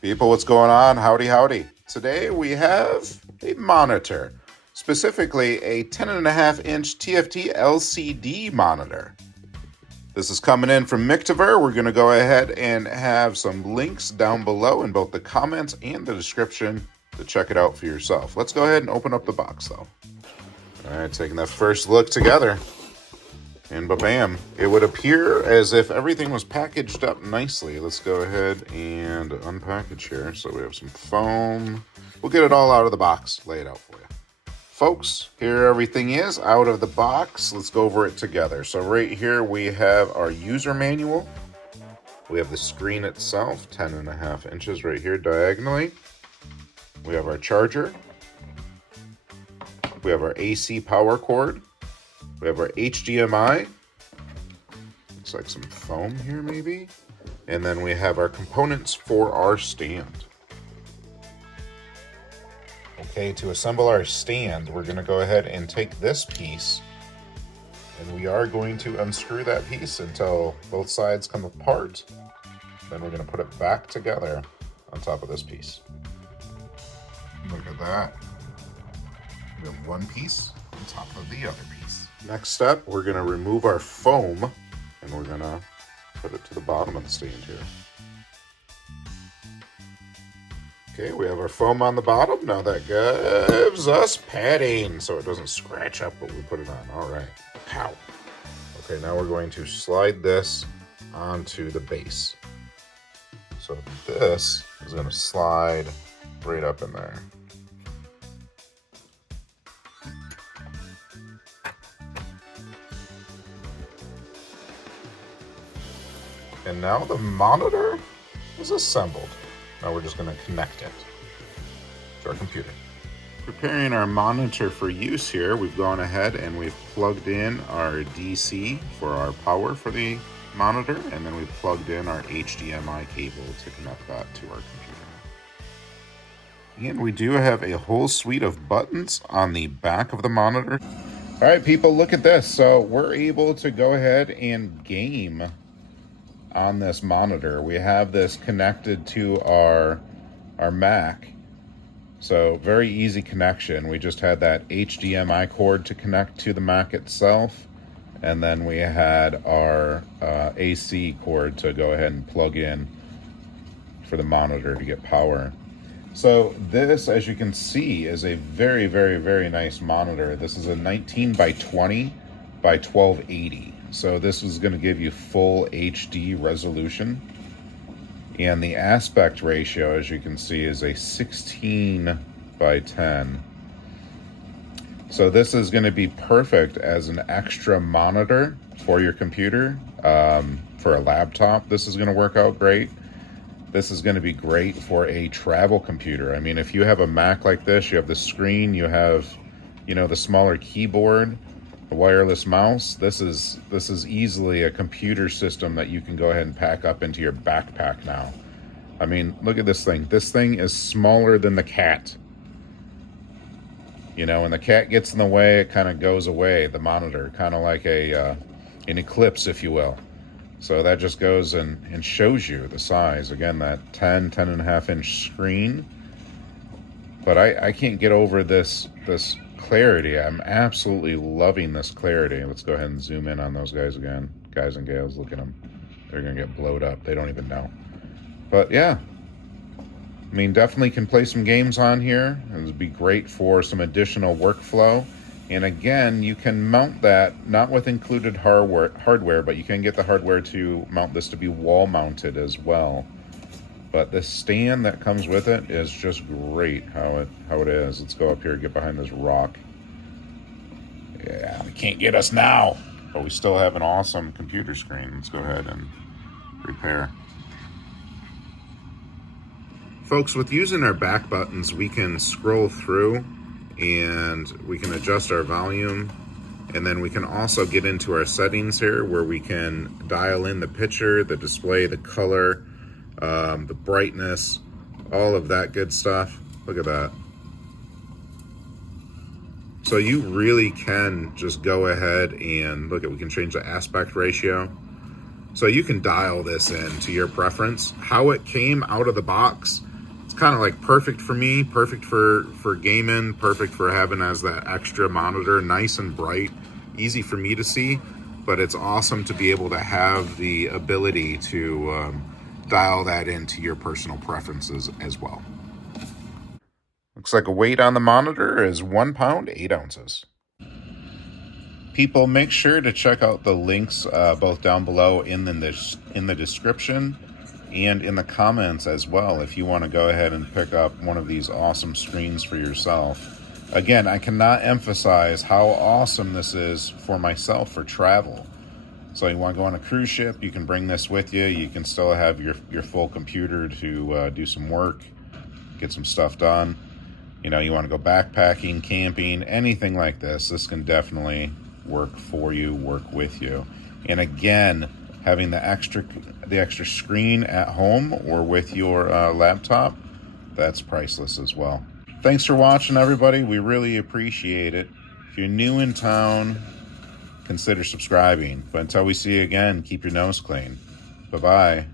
People, what's going on? Howdy, howdy. Today we have a monitor, specifically a 10.5-inch TFT-LCD monitor. This is coming in from Miktver. We're going to go ahead and have some links down below in both the comments and the description to check it out for yourself. Let's go ahead and open up the box, though. All right, taking that first look together. And ba-bam, it would appear as if everything was packaged up nicely. Let's go ahead and unpackage here. So we have some foam. We'll get it all out of the box, lay it out for you. Folks, here everything is out of the box. Let's go over it together. So right here we have our user manual. We have the screen itself, 10.5 inches right here diagonally. We have our charger. We have our AC power cord. We have our HDMI. Looks like some foam here maybe. And then we have our components for our stand. Okay, to assemble our stand, we're going to go ahead and take this piece. And we are going to unscrew that piece until both sides come apart. Then we're going to put it back together on top of this piece. Look at that. We have one piece on top of the other piece. Next step, we're going to remove our foam and we're going to put it to the bottom of the stand here. Okay, we have our foam on the bottom. Now that gives us padding so it doesn't scratch up when we put it on. All right. Pow. Okay, now we're going to slide this onto the base. So this is going to slide right up in there. And now the monitor is assembled. Now we're just going to connect it to our computer. Preparing our monitor for use here, we've gone ahead and we've plugged in our DC for our power for the monitor, and then we've plugged in our HDMI cable to connect that to our computer. And we do have a whole suite of buttons on the back of the monitor. All right, people, look at this. So we're able to go ahead and game on this monitor. We have this connected to our Mac, so very easy connection. We just had that HDMI cord to connect to the Mac itself, and then we had our AC cord to go ahead and plug in for the monitor to get power. So this, as you can see, is a very, very, very nice monitor. This is a 19 by 20 by 1280. So this is going to give you full HD resolution. And the aspect ratio, as you can see, is a 16 by 10. So this is going to be perfect as an extra monitor for your computer. For a laptop, this is going to work out great. This is going to be great for a travel computer. I mean, if you have a Mac like this, you have the screen, you have, the smaller keyboard, a wireless mouse, this is easily a computer system that you can go ahead and pack up into your backpack now. I mean, look at this thing. This thing is smaller than the cat. When the cat gets in the way, it kind of goes away, the monitor, kind of like an eclipse, if you will. So that just goes and shows you the size. Again, that 10.5-inch screen. But I can't get over this clarity. I'm absolutely loving this clarity. Let's go ahead and zoom in on those guys again. Guys and gals, look at them. They're going to get blowed up. They don't even know. But yeah, I mean, definitely can play some games on here. It would be great for some additional workflow. And again, you can mount that, not with included hardware, but you can get the hardware to mount this to be wall mounted as well. But the stand that comes with it is just great how it is. Let's go up here and get behind this rock. Yeah, they can't get us now. But we still have an awesome computer screen. Let's go ahead and repair. Folks, with using our back buttons, we can scroll through and we can adjust our volume. And then we can also get into our settings here where we can dial in the picture, the display, the color, the brightness, all of that good stuff. Look at that. So you really can just go ahead and look at, we can change the aspect ratio. So you can dial this in to your preference. How it came out of the box, kind of like perfect for me, perfect for gaming, perfect for having as that extra monitor, nice and bright, easy for me to see, but it's awesome to be able to have the ability to dial that into your personal preferences as well. Looks like a weight on the monitor is 1 pound, 8 ounces. People, make sure to check out the links both down below in the description and in the comments as well if you want to go ahead and pick up one of these awesome screens for yourself. Again, I cannot emphasize how awesome this is for myself for travel. So you want to go on a cruise ship, you can bring this with you. You can still have your full computer to do some work, get some stuff done. You know, you want to go backpacking, camping, anything like this. This can definitely work for you, work with you. And again, having the extra screen at home or with your laptop, that's priceless as well. Thanks for watching, everybody. We really appreciate it. If you're new in town, consider subscribing. But until we see you again, keep your nose clean. Bye-bye.